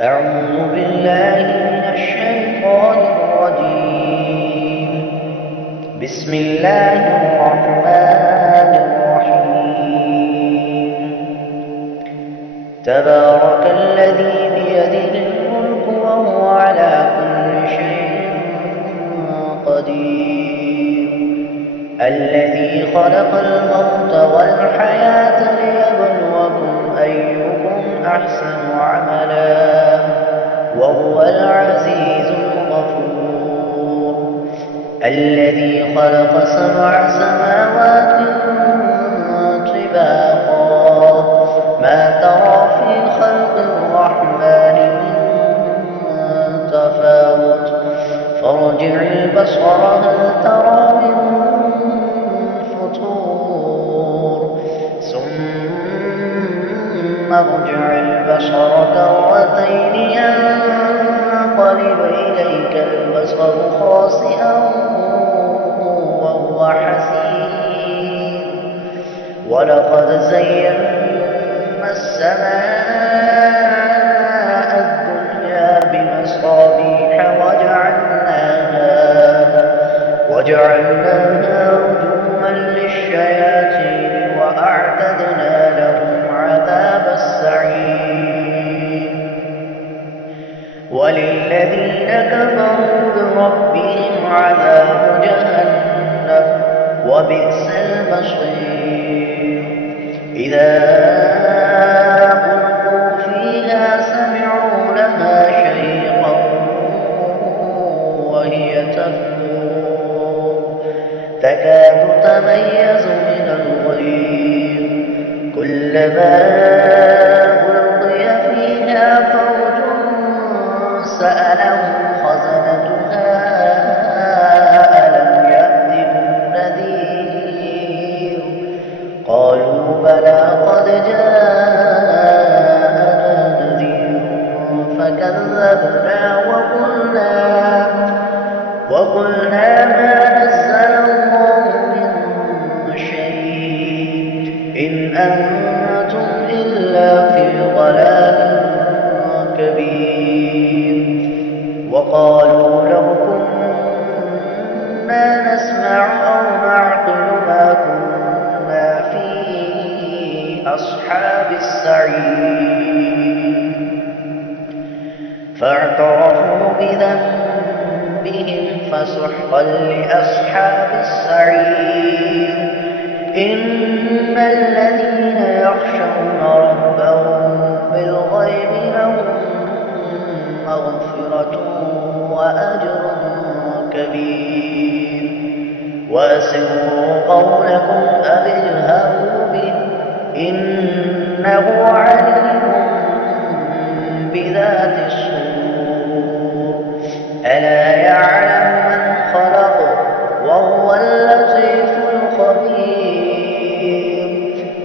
أعوذ بالله من الشيطان الرجيم. بسم الله الرحمن الرحيم. تبارك الذي بيده الملك وهو على كل شيء قدير. الذي خلق الموت والحياة ليبلوكم أيكم أحسن عملا وهو العزيز الغفور. الذي خلق 7 سماوات طباقا ما ترى في خلق الرحمن من تفاوت فارجع البصر هل ترى من فطور ثم ارجع البصر كرتين ينقلب إليك البصر خاسئا وهو حسير. ولقد زينا السماء الدنيا بمصابيح وجعلناها رجوما للشياطين وأعتدنا لهم عذاب السعير. وللذين كفروا بربهم عذاب جهنم وبئس المصير. إذا ألقوا فيها سمعوا لها شهيقا وهي تفور تكاد تميز من الغيظ كلما ألقي فيها فوج سألهم خزنتها ألم يأتكم نذير قالوا بلى قد جاءنا نذير فكذبنا وقلنا ما نزل الله من شيء إن أنتم إلا في ضلال كبير. وقالوا لو كنا نسمع أو نعقل ما كنا في أصحاب السعير. فاعترفوا بذنبهم فسحقا لأصحاب السعير. إن الذين يخشون ربهم بالغيب لهم مغفرة وأجر كبير. وأسروا قولكم أو اجهروا به إنه عليم بذات الصدور. ألا يعلم من خلق وهو اللطيف الخبير.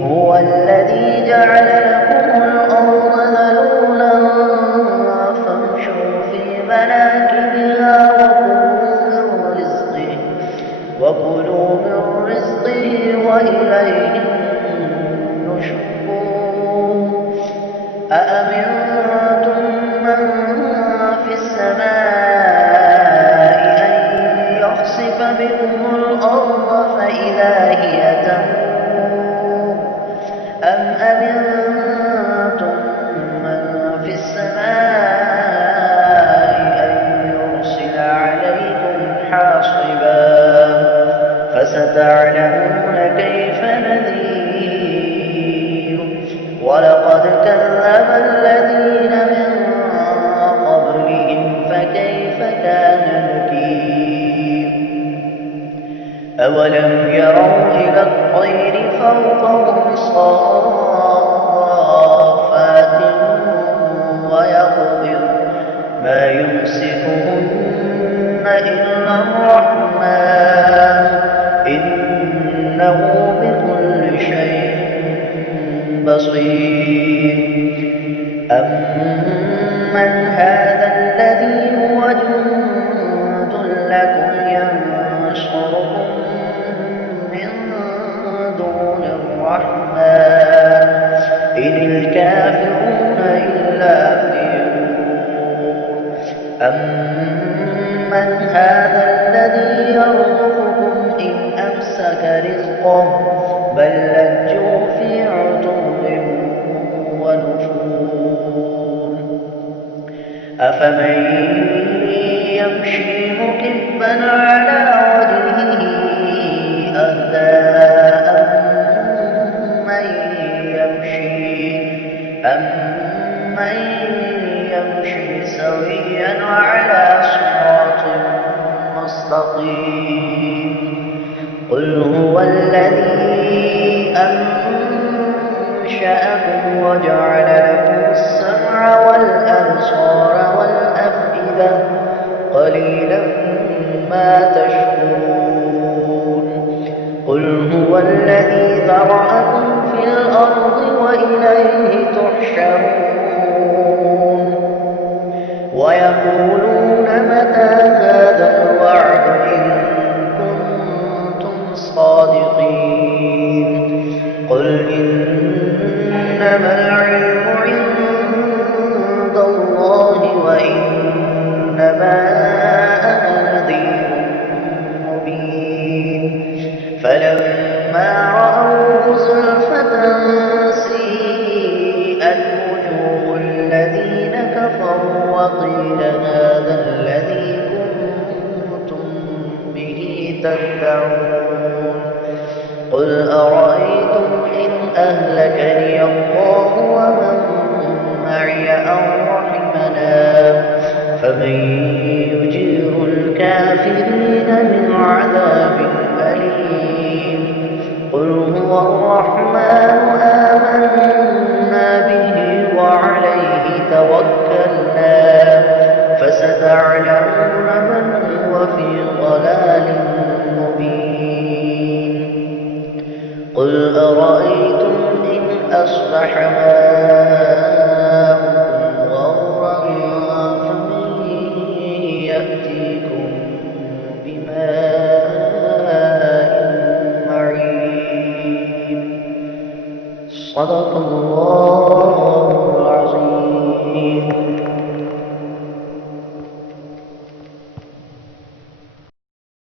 هو الذي جعل لكم الأرض ذلولا فامشوا في مناكبها وكلوا من رزقه وإليه النشور. أأمنتم من في السماء أن يخسف بكم الأرض فإذا هي تمور أم أمنتم من في السماء أن يرسل عليكم حاصبا فستعلمون كيف نذير. ولقد كذب الذين من قبلهم فكيف كان نكير. أولم يروا إلى الطير فوقهم صافات ويقبض ما يمسكهن إلا الرحمن إنه بكل شيء بصير. أمن هذا الذي هو جند لكم ينصركم من دون الرحمن أَمَّنْ هَٰذَا الَّذِي يَرْزُقُكُمْ إِنْ أَمْسَكَ رِزْقَهُ بَل لَّجُّوا فِي عُتُوٍّ وَنُفُورٍ أَفَمَن يَمْشِي مُكِبًّا عَلَىٰ وَجْهِهِ أَهْدَىٰ أَمَّن يَمْشِي سَوِيًّا عَلَىٰ صِرَاطٍ مُّسْتَقِيمٍ قُلْ هُوَ الَّذِي أَنشَأَكُمْ وَجَعَلَ لَكُمُ السَّمْعَ وَالْأَبْصَارَ وَالْأَفْئِدَةَ ۖ قَلِيلًا مَّا تَشْكُرُونَ قُلْ هُوَ الَّذِي ذَرَأَكُمْ فِي الْأَرْضِ وَإِلَيْهِ تُحْشَرُونَ وَيَقُولُونَ مَتَىٰ هَٰذَا الْوَعْدُ إِن كُنتُمْ صَادِقِينَ قُلْ إِنَّمَا الْعِلْمُ عِندَ اللَّهِ وَإِنَّمَا أَنَا نَذِيرٌ مُّبِينٌ فَلَمَّا رَأَوْهُ زُلْفَةً سِيئَتْ وُجُوهُ الَّذِينَ كَفَرُوا وَقِيلَ هَٰذَا الَّذِي كُنتُم بِهِ تَدَّعُونَ قُلْ أَرَأَيْتُمْ إِنْ أَهْلَكَنِيَ اللَّهُ وَمَن مَّعِيَ أَوْ رَحِمَنَا فَمَن يُجِيرُ الْكَافِرِينَ مِنْ عَذَابٍ أَلِيمٍ قُلْ هُوَ الرَّحْمَٰنُ آمَنَّا بِهِ وَعَلَيْهِ تَوَكَّلْنَا فَسَتَعْلَمُونَ مَنْ هُوَ فِي ضَلَالٍ مُّبِينٍ قُلْ أَرَأَيْتُمْ إِنْ أَصْبَحَ مَاؤُكُمْ غَوْرًا فَمَن يَأْتِيكُم بِمَاءٍ مَّعِينٍ صدق الله العظيم.